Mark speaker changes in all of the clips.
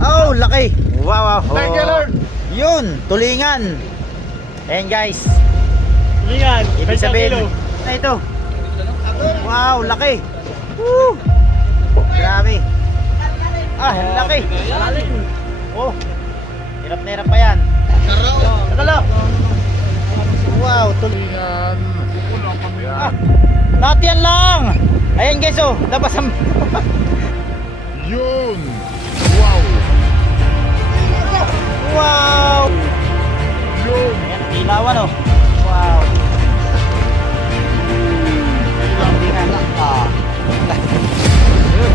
Speaker 1: Oh, laki. Wow, wow.
Speaker 2: Thank you, Lord.
Speaker 1: Yun, tulingan. Ayan guys.
Speaker 2: Lingan.
Speaker 1: Ibig sabihin, na ito. Wow, laki. Woo! Grabe. Ah, laki. Oh. Hirap na hirap pa yan. Nakala. Wow, tulingan. Ah, lahat yan lang. Ayan guys, oh. Labas ang...
Speaker 3: Yun! Wow!
Speaker 1: Wow! Ayan, ang ilawan, oh. Wow.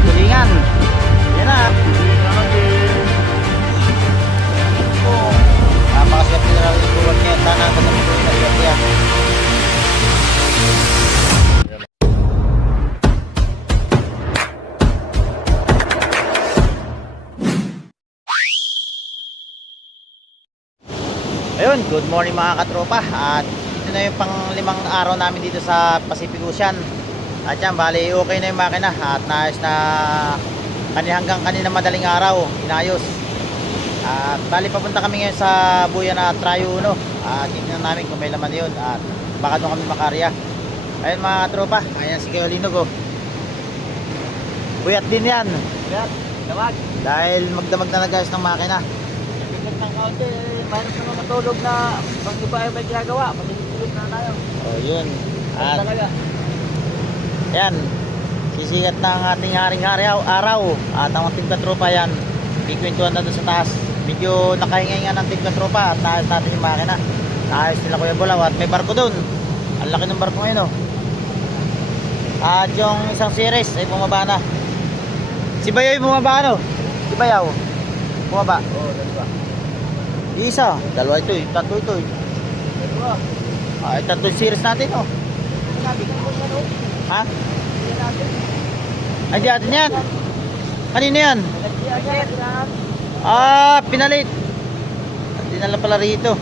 Speaker 1: Tulingan. Ah. Yan. Oh. Napakaswerte na lang yung buwan niya. Sana naswerte good morning mga katropa. At ito na yung pang limang araw namin dito sa Pacific Ocean. At yan, bali okay na yung makina. At naayos na kani hanggang kanina madaling araw Inayos. At bali papunta kami ngayon sa buya na Trayo At tingnan namin kung may laman yun. At baka doon kami makarya. Ayun mga katropa, ayan si Kayo Linog oh. Buyat din yan.
Speaker 2: Yan. Damag.
Speaker 1: Dahil magdamag na nagayos ng makina
Speaker 2: Bigat ng kaunti. Mayroon na mga na pag iba ay may ginagawa. Matulog na tayo.
Speaker 1: Oh, yun At. Yan. Sisigat na ang ating haring-hari araw. At ang team katropa yan. Bigkwentuhan na doon sa taas. Medyo nakahinga nga ng team katropa at naayos natin yung makina. Naayos nila Kuya Bulaw at may barko doon. Ang laki ng barko ngayon oh. At yung isang series ay bumaba na. Si Bayoy bumaba no? Si Bayaw. Bumaba.
Speaker 2: Oo, dalawa.
Speaker 1: Isa. Dalawa ito eh. Tatlo ito eh. Ay, tatlo yung series natin oh. Ha? Ay, di atin yan. Kanino yan? Ah, pinalit. Dinala pala rito.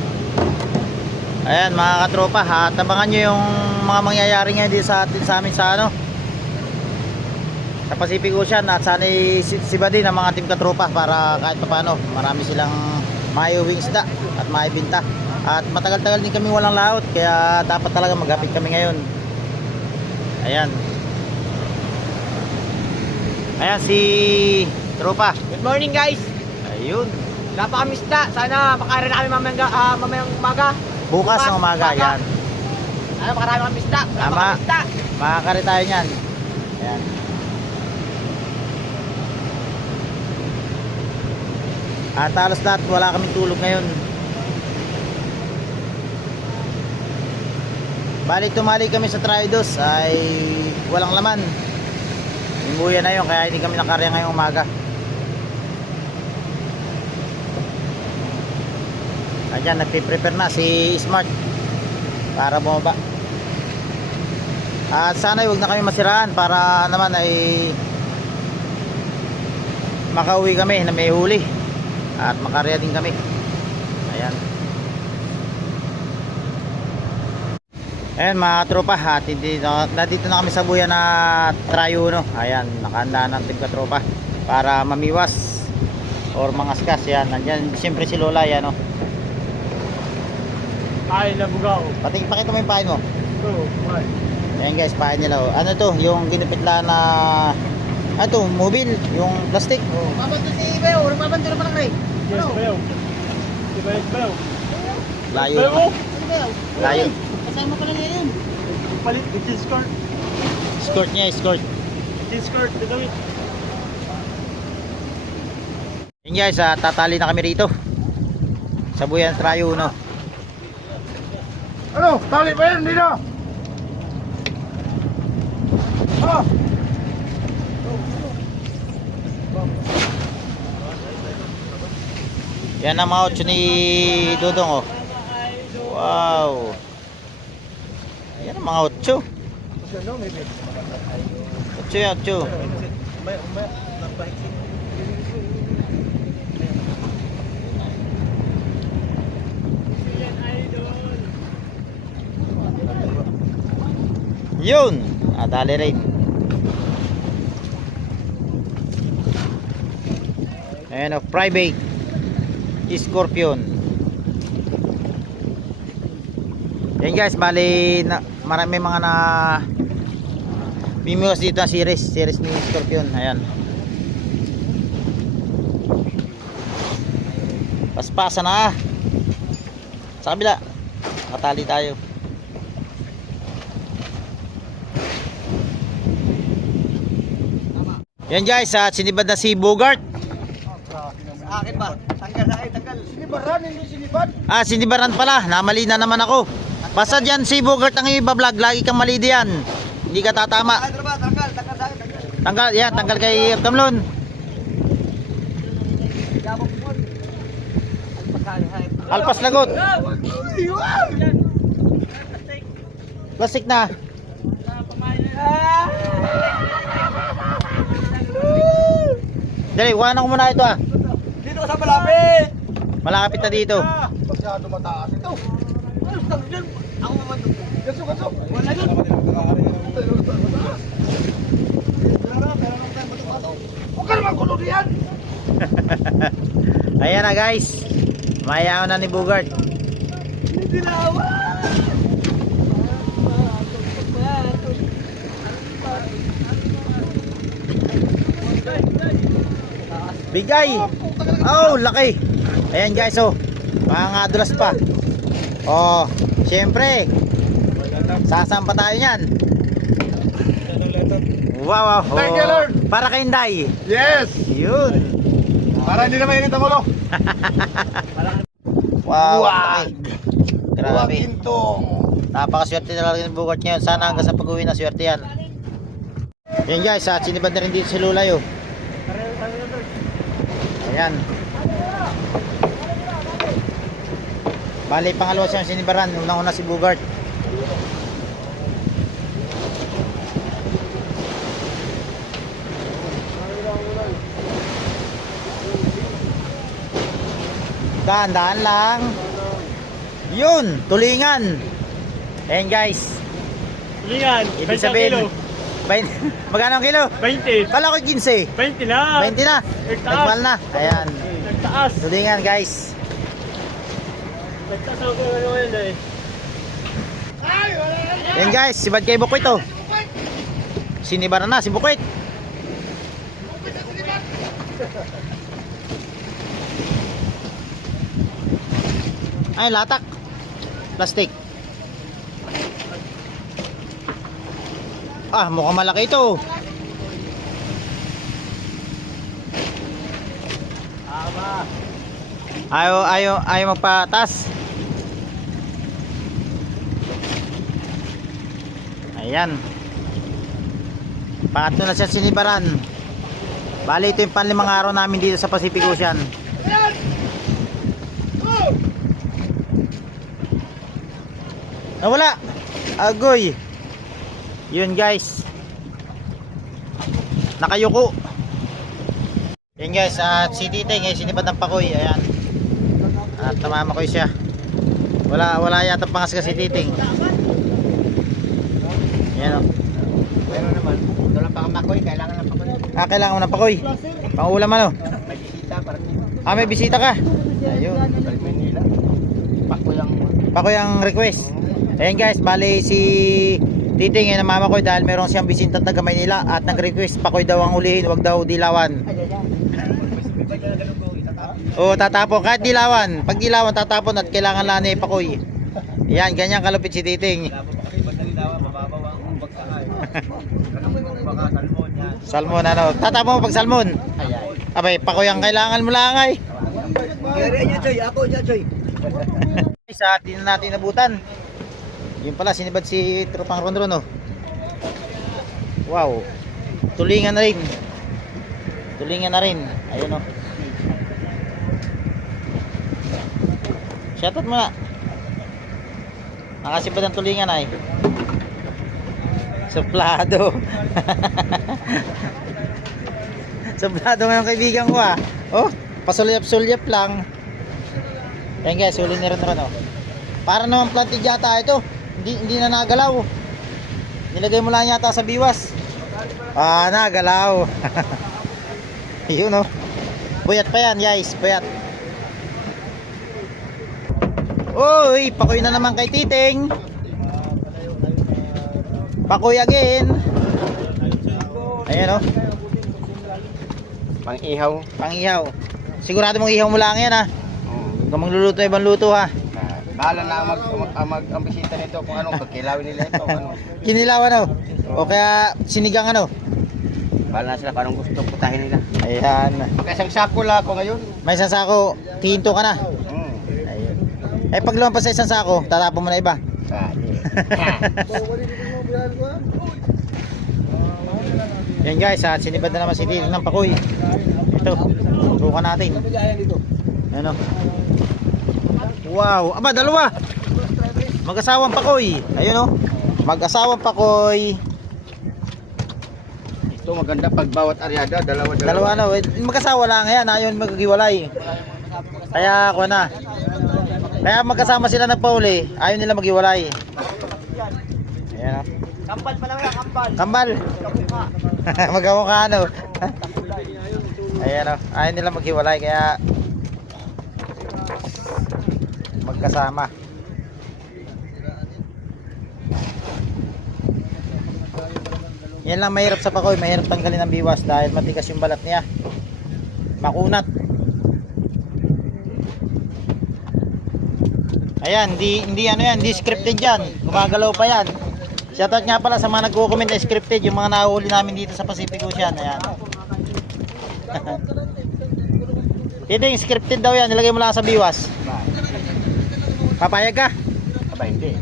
Speaker 1: Ayan, mga katropa, ha, tabangan nyo yung mga mangyayari ngayon dito sa atin sa amin sa ano. Sa Pacific Ocean at sana si, si din ang mga team katropa para kahit paano marami silang maiuwing isda at maibinta. At matagal-tagal din kami walang laot kaya dapat talaga maghapit kami ngayon. Ayan. Ayan si tropa.
Speaker 2: Good morning, guys.
Speaker 1: Ayun.
Speaker 2: Napakamista. Sana makarin na kami mamayang, ah, mamayang umaga.
Speaker 1: Bukas ng umaga, yan.
Speaker 2: Sana makarami kami mista.
Speaker 1: Tama. Makakari tayo niyan. Ayan. At halos lahat wala kaming tulog ngayon. Balik tumali kami sa Tridos ay walang laman. Buya na yun kaya hindi kami nakarya ngayong umaga. Ayan, nagpiprepare na si Smart para bumaba. At sana huwag na kami masiraan para naman ay makauwi kami na may huli at makarya din kami. Ayan. Ayan mga tropa at hindi, na, nandito na kami sa buya na Trayuno. Ayan, nakahanda ng team katropa para mamiwas or mga skas yan. Nandyan, siyempre si Lola yan oh.
Speaker 2: Ay, nabugaw.
Speaker 1: Pati, pakita mo yung pain mo.
Speaker 2: Oo, ay.
Speaker 1: Ayan guys, pain nila. oh. Ano to? Yung ginupit lang na ano to, mobile, yung plastic.
Speaker 2: Mabanto si Ibayo. Nagmabanto na pala, Ray.
Speaker 4: Yes, Bayo. Si Bayo, Bayo.
Speaker 1: Layo.
Speaker 4: Bayo mo?
Speaker 1: Layo.
Speaker 2: Kasama pala niya yun.
Speaker 4: Palit, itin skirt.
Speaker 1: Skirt niya, skirt.
Speaker 4: Itin skirt, gagawin.
Speaker 1: Yun guys, ah, tatali na kami rito. Sa Buyan Trayo, no?
Speaker 3: Ano? Tali ba yan? Hindi na! Ah!
Speaker 1: Yan ang mga otso ni Dudong, oh. Wow. Yan ang mga otso. Otso yan, otso. Yun. Ah, dali rin. Ayan o, private. Scorpion. Yan guys, bali na, marami mga na Mimiwas dito ang series, series ni Scorpion. Ayan. Paspasa na. Sa kabila. Matali tayo. Yan guys, at sinibad na si Bogart.
Speaker 2: Sa akin ba?
Speaker 3: Sinibaran, hindi siniban.
Speaker 1: Ah, sinibaran pala. Namali na naman ako. Basta dyan si Bogart ang iba-vlog. Lagi kang mali diyan. Hindi ka tatama.
Speaker 2: Tanggal
Speaker 1: yan, tanggal kay Kamlon. Alpas lagot. Plastic na. Dali, kuha ko muna ito ah.
Speaker 2: Dito sa malapit!
Speaker 1: Malapit na dito.
Speaker 3: Masyado mataas ito.
Speaker 2: Ano sa dyan? Ako mamandog.
Speaker 3: Gaso, gaso.
Speaker 2: Wala yun.
Speaker 3: Huwag ka naman kulo diyan.
Speaker 1: Ayan na guys. Mayaw na ni Bogart.
Speaker 2: Hindi na awa!
Speaker 1: Bigay. Oh, laki. Ayan guys oh. Mga dulas pa. Oh, syempre. Sasampa tayo niyan. Wow, wow.
Speaker 3: Thank you,
Speaker 1: Oh,
Speaker 3: Lord.
Speaker 1: Para kay Inday.
Speaker 3: Yes.
Speaker 1: Yun.
Speaker 3: Para hindi na mainit ang ulo.
Speaker 1: Wow,
Speaker 3: Wag.
Speaker 1: laki.
Speaker 3: Huwag
Speaker 1: Grabe.
Speaker 3: gintong.
Speaker 1: Napakaswerte na lang ni Bogart ngayon. Sana hanggang sa pag-uwi na swerte yan. Yan guys, at sinibad na rin dito si Lulay oh. Ayan. Bali, pangalawa siyang sinibaran. Unang-una si Bogart. Dahan-dahan lang. Yun, tulingan. Ayan guys.
Speaker 4: Tulingan.
Speaker 1: Ibig
Speaker 4: 20
Speaker 1: sabihin,
Speaker 4: kilo.
Speaker 1: 20, magkano ang kilo?
Speaker 4: 20.
Speaker 1: Kala ko 15.
Speaker 4: 20 na.
Speaker 1: 20 na.
Speaker 4: Nagtaas.
Speaker 1: Nagpal na. Ayan.
Speaker 4: Nagtaas.
Speaker 1: Tulingan guys.
Speaker 4: Nagtaas ako ano yun eh.
Speaker 1: Yan guys, si Bad kay Bukwit oh. Sinibaran na si Bukwit. Ay, latak. Plastic. Ah, mukhang malaki ito. Ayaw, ayaw, ayaw magpatas. Ayan. Pangatlo na siya sinibaran. Bali, ito yung panlimang araw namin dito sa Pacific Ocean. Nawala. Agoy. Yun guys. Nakayuko. Yan guys, at si Tite ngayon sinibad ng pakoy. Ayan. At tamama ko siya. Wala wala yata pangas kasi Titing. Yan oh.
Speaker 2: Pero naman, wala pa kang makoy, kailangan ng pakoy.
Speaker 1: Ah, kailangan mo ng pakoy. Pangulam ano?
Speaker 2: May bisita, parang
Speaker 1: Ah, may bisita ka. Ayun.
Speaker 2: balik Manila. Pakoy ang...
Speaker 1: Pakoy ang request. Ayan guys, bali si Titing ay namama ko dahil meron siyang bisita taga Maynila at nag-request pakoy daw ang ulihin, wag daw dilawan. Oo, tatapon kahit dilawan. Pag dilawan tatapon at kailangan lang ni pakoy. Yan, ganyan kalupit si Titing.
Speaker 2: Labo pa kasi pag nalilawa, mababaw ang bagsakan. Ganun mo, baka salmon
Speaker 1: ano, tatapon mo pag salmon.
Speaker 2: Ay, ay.
Speaker 1: Abay, pakoy ang kailangan mo lang ay.
Speaker 2: Gari niya, Choy. Ako niya, Choy.
Speaker 1: Sa atin na natin nabutan. Yun pala, sinibad si Tropang Ronron oh. Wow. Tulingan na rin. Tulingan na rin. Ayun oh. Shoutout muna. Nakasibad ang tulingan ay. Suplado. Suplado ngayon kaibigan ko ah. Oh, pasulyap-sulyap lang. Ayan guys, huli ni Ron Ron oh. Para naman planted yata ito. Hindi, hindi na nagalaw. Nilagay mo lang yata sa biwas. Ah, nagalaw. Yun oh. Puyat pa yan, guys. Puyat. Uy, pakuy na naman kay Titing. Pakuy again. Ayan oh.
Speaker 2: Pang ihaw.
Speaker 1: Pangihaw. Sigurado mong ihaw mo lang yan ha. Huwag kang magluluto ibang luto ha.
Speaker 2: Bahala na ang mag, mag, ang mag ang bisita nito kung anong pagkilawin nila ito. Ano.
Speaker 1: Kinilaw ano. O kaya sinigang ano.
Speaker 2: Bahala na sila kung anong gusto putahin nila.
Speaker 1: Ayan.
Speaker 2: Pagkasang sako lang ako ngayon.
Speaker 1: May isang sako, tihinto ka na.
Speaker 2: Hmm.
Speaker 1: Ayun. Eh pag lumampas sa isang sako, tatapon mo na iba. Yan guys, at sinibad na naman si Dil ng pakoy. Ito, tutukan natin. Ano? Wow, aba dalawa. Mag-asawang pakoy. Ayun oh. Mag-asawang pakoy.
Speaker 2: Ito maganda pag bawat aryada, dalawa dalawa.
Speaker 1: Dalawa ano, eh, mag-asawa lang yan, ayon maghiwalay. Kaya ako na. Kaya magkasama sila nagpauli, ayaw nila maghiwalay. Ayan oh.
Speaker 2: Kampal pa naman, kampal.
Speaker 1: Kambal. Magkamukha ano. Ayan o. Ayaw nila maghiwalay kaya magkasama. Yan lang mahirap sa pakoy, mahirap tanggalin ang biwas dahil matigas yung balat niya. Makunat. Ayan, hindi hindi ano yan, hindi scripted yan. Gumagalaw pa yan. Shoutout nga pala sa mga nagko-comment na scripted, yung mga nahuli namin dito sa Pacific Ocean. Ayan. Titing, scripted daw yan, nilagay mo lang sa biwas. Papayag ka?
Speaker 2: Aba hindi.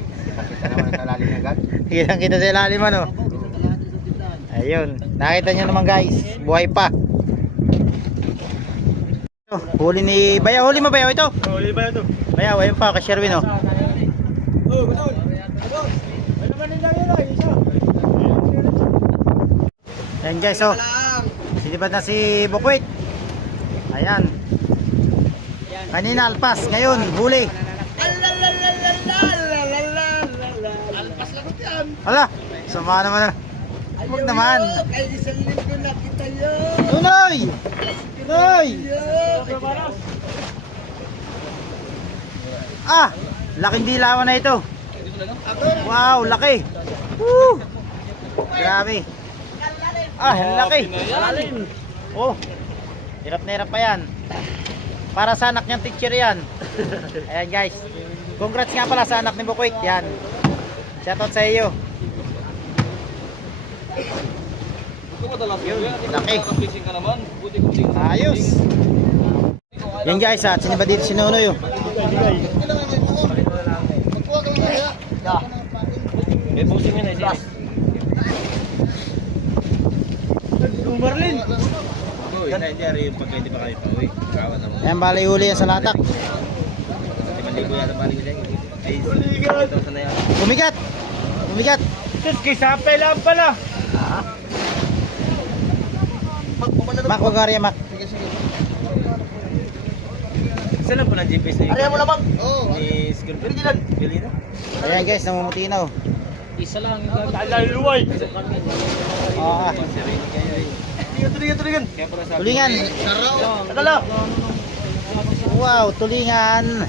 Speaker 1: Kitang kita sa ilalim ano. Ayun, nakita nyo naman guys, buhay pa. Oh, Huli ni Bayaw, huli mo Bayaw ito.
Speaker 4: Oh, di ba ito?
Speaker 1: Bayaw, ayun pa, kay Sherwin oh.
Speaker 4: Oh, betul. Betul. Ano ba nila yun ay isa?
Speaker 1: Ayan guys, oh. Sinibad na si Bukwit. Ayan. Kanina alpas, ngayon huli.
Speaker 3: Alpas lagot yan.
Speaker 1: Ala, sama naman. Huwag naman.
Speaker 3: Kaya isang linggo na kita yun.
Speaker 1: Tuloy! Tuloy! Ah! Laking dilawan na ito. Wow, laki. Woo! Grabe. Ah, ang laki. Oh. Hirap na hirap pa yan. Para sa anak niyang teacher yan. Ayan guys. Congrats nga pala sa anak ni Bukwik. Yan. Shoutout sa iyo. Yun, laki. Ayos. Yan guys, at sinibad dito si Nonoy.
Speaker 4: May pusing yun ay siya. Marlin.
Speaker 2: Uy, na hindi ari yung pagka hindi pa kami pauwi. Kawan naman.
Speaker 1: Ayan, bali huli yan sa latak.
Speaker 2: Ba libo yata paling nila? Ay.
Speaker 1: Bumigat! Bumigat!
Speaker 4: Sus, kay Sapay lang pala.
Speaker 1: Mak, huwag ka Mak.
Speaker 2: Isa lang po ng GPS na yun.
Speaker 3: Ariyan mo lamang. Oo.
Speaker 2: Ni Scorpion. Pili lang. Pili na.
Speaker 1: Ayan guys, namumuti na oh.
Speaker 4: Talaluway.
Speaker 1: Oo ah.
Speaker 2: Tulingan, tulingan, tulingan. Takala.
Speaker 1: Wow, tulingan.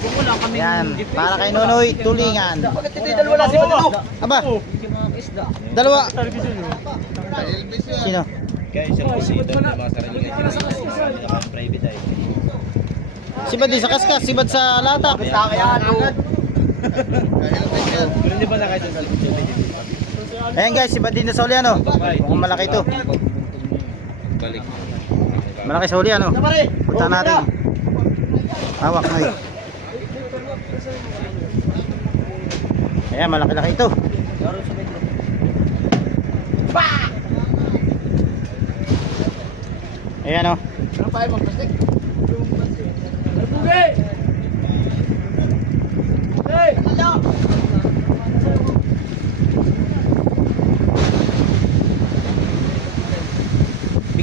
Speaker 1: Yan, para kay Nonoy, tulingan.
Speaker 2: Bakit hindi dalawa na si Madalo?
Speaker 1: Aba, dalawa. Sino?
Speaker 2: Kaya isang kusito na mga dyan. Private ay.
Speaker 1: Sibad din sa kaskas, sibad sa latak.
Speaker 2: Kaya ano? Na
Speaker 1: Ayan guys, sibad din sa uli ano. Mukhang malaki ito.
Speaker 2: Balik.
Speaker 1: Malaki sa uli ano. Punta natin. Hawak na yun. Ayan, malaki-laki ito. Ayan oh.
Speaker 3: Ano pa yung plastic?
Speaker 4: Bugay! Hey!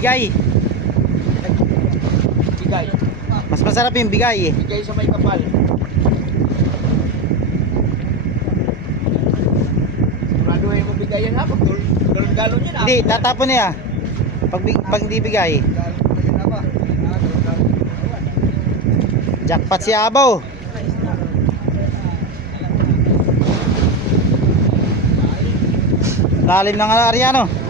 Speaker 1: Bigay.
Speaker 2: Bigay.
Speaker 1: Mas masarap yung bigay eh.
Speaker 2: Bigay sa may kapal. Sigurado ay mo bigay yan ha. Pag tulong galon yan ha.
Speaker 1: Hindi, tatapon niya. Pag, pag hindi bigay. Jackpot si Abaw. Lalim ng Ariano.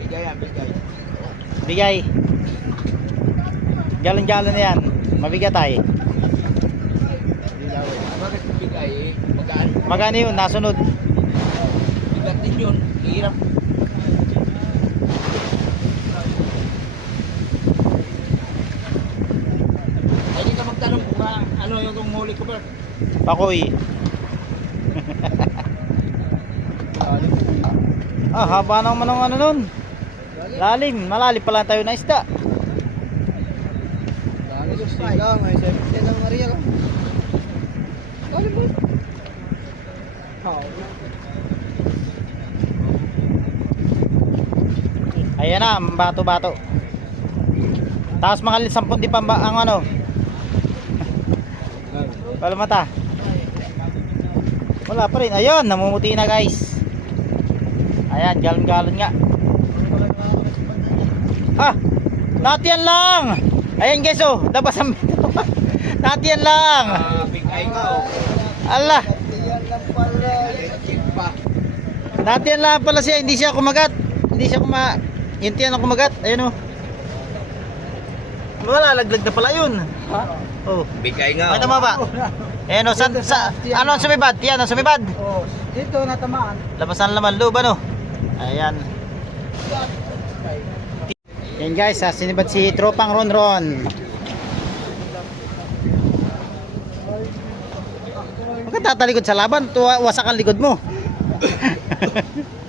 Speaker 2: Bigay yan, bigay.
Speaker 1: Bigay. Galon-galon na yan. Mabigat ay.
Speaker 2: Bakit eh?
Speaker 1: Magkano yun? Nasunod.
Speaker 2: Bigat din yun. Hirap. Di ka magtanong kung ano yung huli ko ba?
Speaker 1: Pakoy. ah, haba naman ng ano nun. Lalim. Malalim pala tayo na isda.
Speaker 3: Dami ko stay lang. May 17 ng Maria lang. Dami mo.
Speaker 1: Ayan na, bato-bato. Tapos mga 10 di pa ang ano? Wala mata. Wala pa rin. Ayun, namumuti na guys. Ayan, galon-galon nga. Ah, natiyan lang. Ayan guys oh, labas ang Natiyan lang.
Speaker 2: Ah, bigay ka oh.
Speaker 3: Yan lang pala.
Speaker 2: Check pa.
Speaker 1: natiyan lang pala siya, hindi siya kumagat. Hindi siya kuma Yung tiyan ang kumagat. Ayun oh. Wala, laglag na pala yun.
Speaker 3: Ha?
Speaker 1: Oh.
Speaker 2: Bigay nga
Speaker 1: May tama ba? Ayan o, sa, sa, ano ang sumibad? Yan ang sumibad.
Speaker 3: Oh, dito natamaan.
Speaker 1: Labas ang laman loob ano? Ayan. Yan guys, ha, sinibad si Tropang Ron Ron. Huwag tatalikod sa laban, tuwa, wasak ang likod mo.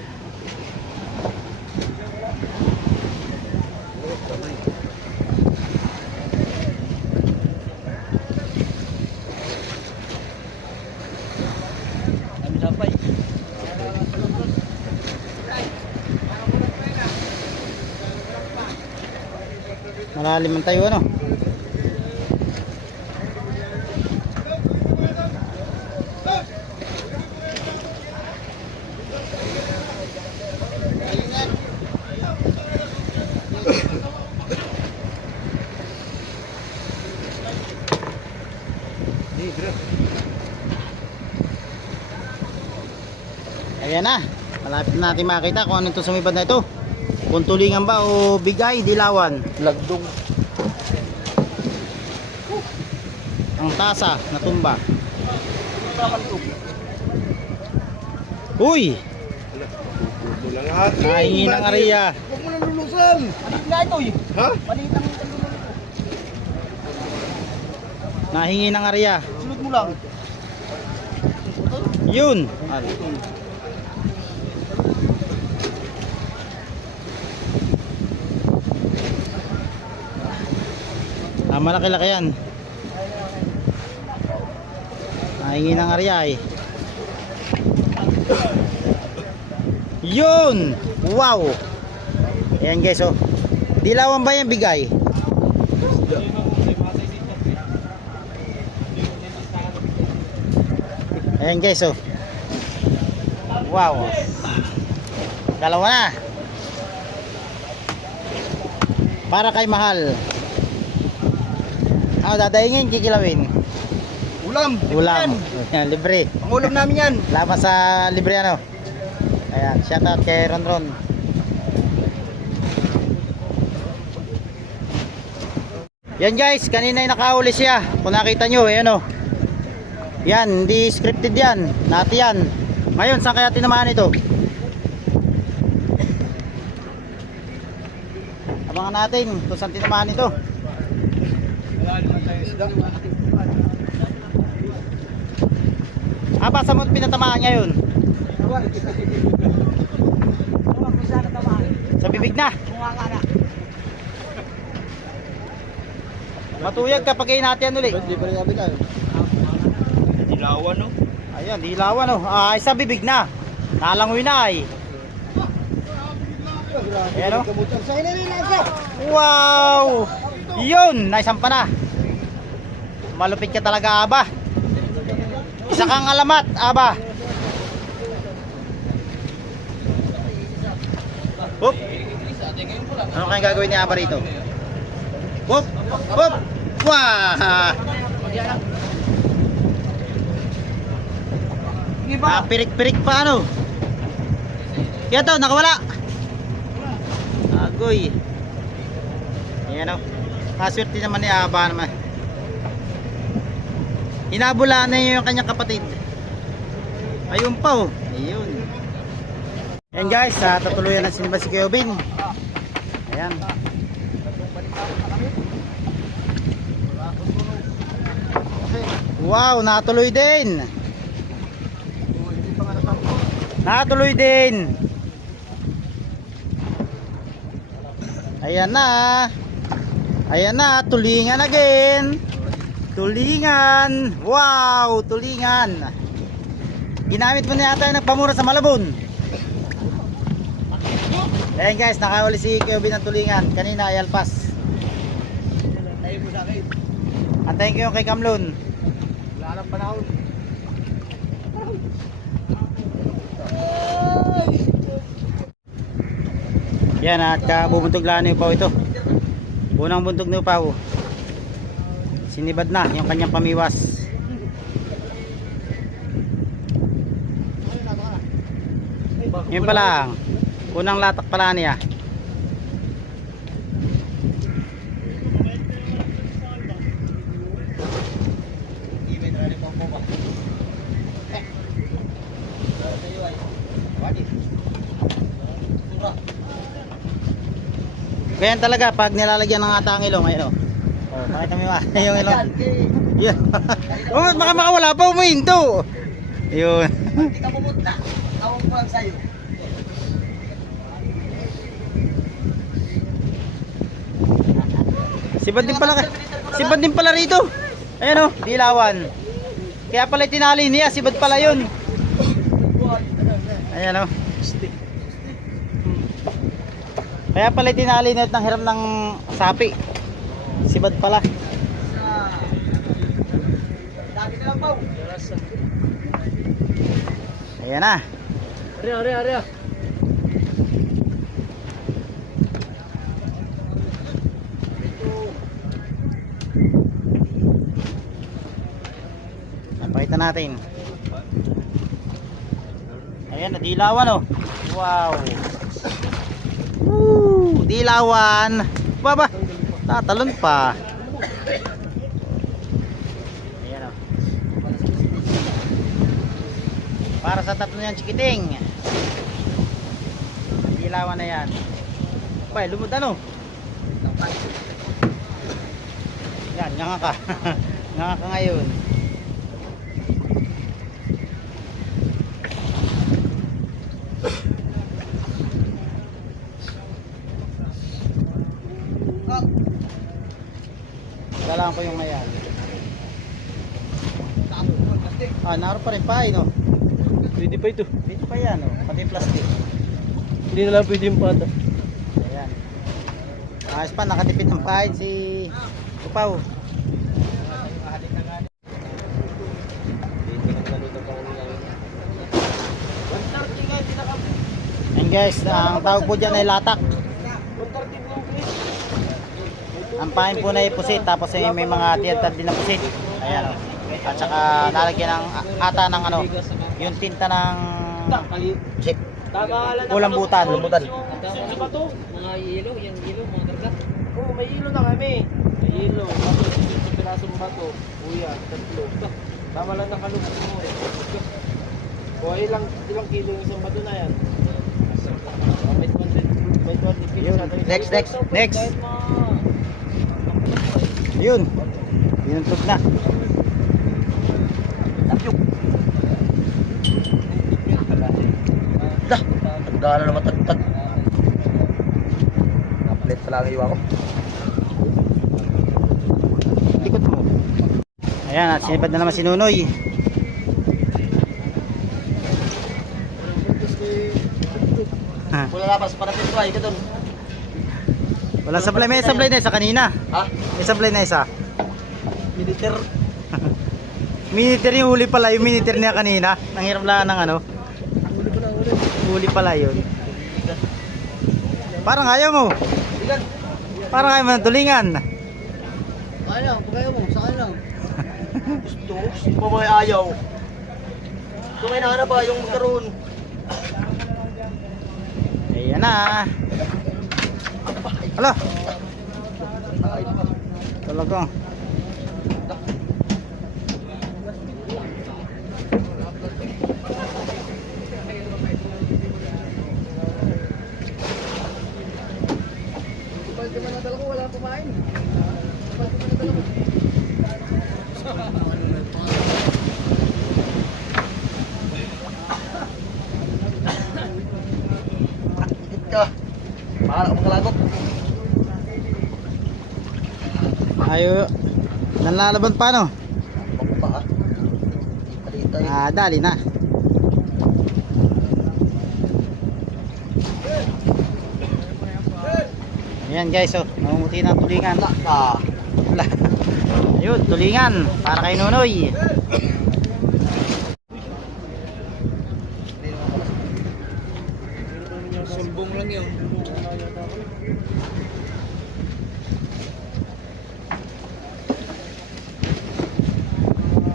Speaker 1: Malalim man tayo ano. Ayan na. Malapit na natin makita kung anong to sumibad na ito. Kung tulingan ba o bigay, dilawan.
Speaker 2: Lagdong.
Speaker 1: Ang tasa, natumba. Uy! Nahingi ng ariya.
Speaker 3: Huwag mo nang lulusan.
Speaker 2: Maliit nga ito eh.
Speaker 3: Ha?
Speaker 2: Maliit ang
Speaker 1: Nahingi ng ariya.
Speaker 2: Sunod mo lang.
Speaker 1: Yun! Malaki-laki yan. Nahingi ng ariya eh. Yun! Wow! Ayan guys oh. Dilawan ba yan bigay? Ayan guys oh. Wow. Dalawa na. Para kay mahal. Ah, dadaingin, kikilawin.
Speaker 2: Ulam.
Speaker 1: Ulam. Ayan, libre.
Speaker 2: Ang ulam namin yan.
Speaker 1: Laban sa libre ano. Ayan, shout out kay Ron Ron. Yan guys, kanina ay nakahuli siya. Kung nakita nyo, ayan o. Yan, hindi scripted yan. Nati yan. Ngayon, saan kaya tinamaan ito? Abangan natin kung saan tinamaan ito.
Speaker 3: Wala naman.
Speaker 1: Ah, basta mo pinatamaan niya yun. Sa bibig na. Matuyag kapag natin ulit.
Speaker 3: Hindi pa rin kami tayo.
Speaker 2: Dilawan no?
Speaker 1: Ayan, dilawan oh. Ah, sa bibig na. Nalangoy na ay. Ayan o.
Speaker 2: Kabutan sa ina nila sa.
Speaker 1: Wow! Yun! Naisampa na. Malupit ka talaga, Aba. Isa kang alamat, Aba. Hop! Ano kayang gagawin ni Aba rito? Hop! Hop! Wah! Ah, pirik-pirik pa ano? Yan nakawala. Agoy. Ayan o. Kaswerte naman ni Aba naman. Inabula na niya yung kanyang kapatid. Ayun pa oh. Ayun. Ayan guys, uh, tutuluyan na sinibad si Kevin. Ayan. Wow, natuloy din. Natuloy din. Ayan na. Ayan na, tulingan again. Tulingan. Wow, tulingan. Ginamit mo na yata yung nagpamura sa Malabon. Ayan guys, nakahuli si Kevin ng tulingan. Kanina ay alpas. Antayin ko yung kay Kamlon.
Speaker 2: Wala nang panahon.
Speaker 1: Yan at kabubuntog lang ni Upaw ito. Unang buntog ni Upaw. Sinibad na yung kanyang pamiwas. Yun pa lang. Unang latak pala niya. Ganyan talaga pag nilalagyan ng ata ang ilong ayun oh. Makita mo yung, yung ilong. Yan. oh, baka makawala pa umihinto. Yun.
Speaker 2: Hindi ka pumunta. Tawag ko lang sa'yo.
Speaker 1: Sibad din pala Sibad din pala rito. Ayan oh, dilawan. Kaya pala tinali niya, sibad pala yun. Ayan oh. Kaya pala tinali niya ng hiram ng sapi. Sibad pala. Ayan na.
Speaker 2: Ari, ari, ari.
Speaker 1: Napakita natin. Ayan, nadilawan oh. Wow. Woo, dilawan. Baba. Tatalon pa. Ayan oh. Para sa tatlo niyan chikiting. Dilawan na yan. Bay, lumod ano? Yan, nga ka. nga ka ngayon. Kailangan ko yung ngayon. Ah, naroon pa rin pa, no?
Speaker 5: Pwede pa ito.
Speaker 1: Dito pa yan, oh. Pati plastic.
Speaker 5: Hindi na lang pwede yung pata.
Speaker 1: Ayan. Ayos pa, nakatipid ng pain si Upaw. And guys, ang tawag po dyan ay latak. Ang pain po na ipusit, tapos ay may mga tiyatad din na pusit. Ayan o. At saka nalagyan ng ata ng ano, yung tinta ng. Ulambutan. Ulambutan.
Speaker 6: Sa bato? Mga yelo, yan yelo, mga kargat.
Speaker 5: Oo, may ilo na kami. May. Tapos yung sa pirasong bato. Kuya, tatlo. Tama lang ng kalubog mo. O ilang, ilang kilo yung isang bato na yan? May 200, may 200 kilos
Speaker 1: Yun.
Speaker 5: ata yung-
Speaker 1: Next, next, next. Yun. Binuntog na.
Speaker 2: Tagdala na matagtag. Kaplit sa lang iwa ko.
Speaker 1: Likot mo. Ayan, at sinibad na naman si Nunoy.
Speaker 2: Wala labas, para sa ka doon.
Speaker 1: Wala supply. May supply na isa kanina.
Speaker 2: Ha?
Speaker 1: May supply na isa.
Speaker 2: Militer.
Speaker 1: Miniter yung huli pala. Yung miniter niya kanina. Nanghiram lang ng ano. Huli pala yun. Parang ayaw mo. Parang ayaw mo ng tulingan.
Speaker 3: Kaya, pagkaya mo, saan lang.
Speaker 2: Gusto, gusto pa may ayaw. Kung may nahanap ba yung magkaroon?
Speaker 1: Ayan na. Hala. Talaga.
Speaker 3: Kapag di man nadala ko, wala kumain. Kapag di man nadala ko.
Speaker 2: Higit ka. Mahal ako magkalagot.
Speaker 1: Ayo. Nanlalaban pa no?
Speaker 2: Pagpa ha. Dito dito.
Speaker 1: Ah, dali na. Ayan guys, oh, namumuti na tulingan. Ayun, tulingan para kay Nonoy.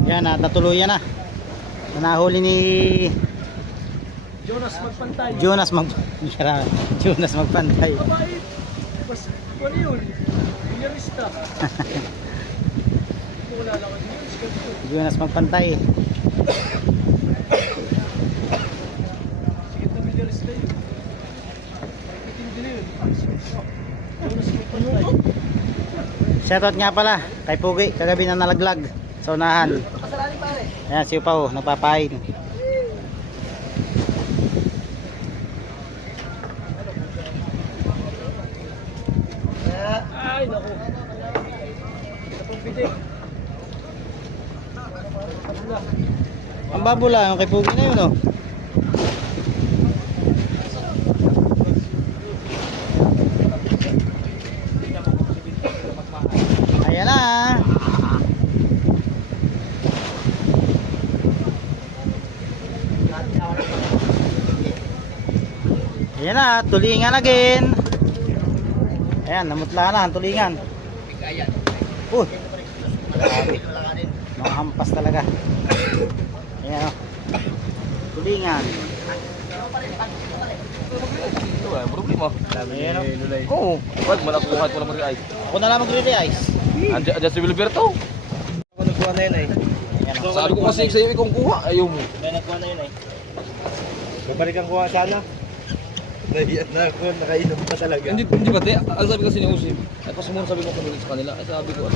Speaker 1: Yan, at natuluyan na. Nahuli ni
Speaker 4: Jonas magpantay.
Speaker 1: Jonas mag Jonas magpantay.
Speaker 4: Mabait. Mas, ano yun? Bilyarista. Wala lang.
Speaker 1: Jonas magpantay.
Speaker 4: Sikat na bilyarista yun. Matindi na yun. Jonas magpantay.
Speaker 1: Shoutout nga pala kay Pugi, kagabi na nalaglag sa unahan. Ayan, si Pao, nagpapain.
Speaker 2: Kaya,
Speaker 4: Ay, naku.
Speaker 1: Ang babula, yung kay Pugi na yun, oh. Ayan na. Ayan na, tulingan again. Ayan, namutla na ang tulingan. Uy, grabe. Mga hampas talaga. Ayan o. Tulingan.
Speaker 7: Ito eh, problema.
Speaker 1: Ayan o.
Speaker 7: Oo. Wag mo nakuha ko na ay.
Speaker 1: Ako na lang magre-realize.
Speaker 7: Andiyan si Wilberto.
Speaker 3: Ako nagkuha na yun eh.
Speaker 1: Ayan o.
Speaker 7: Sabi ko kasi sa iyo ikong kuha, ayaw mo.
Speaker 1: Kaya nagkuha na yun eh.
Speaker 3: Babalikan ko sana. Nahiyan na ako, nakainom pa talaga.
Speaker 7: Hindi hindi ba te? Ang sabi kasi ni Usim, ay pas muna sabi mo kung sa kanila, ay sabi ko, at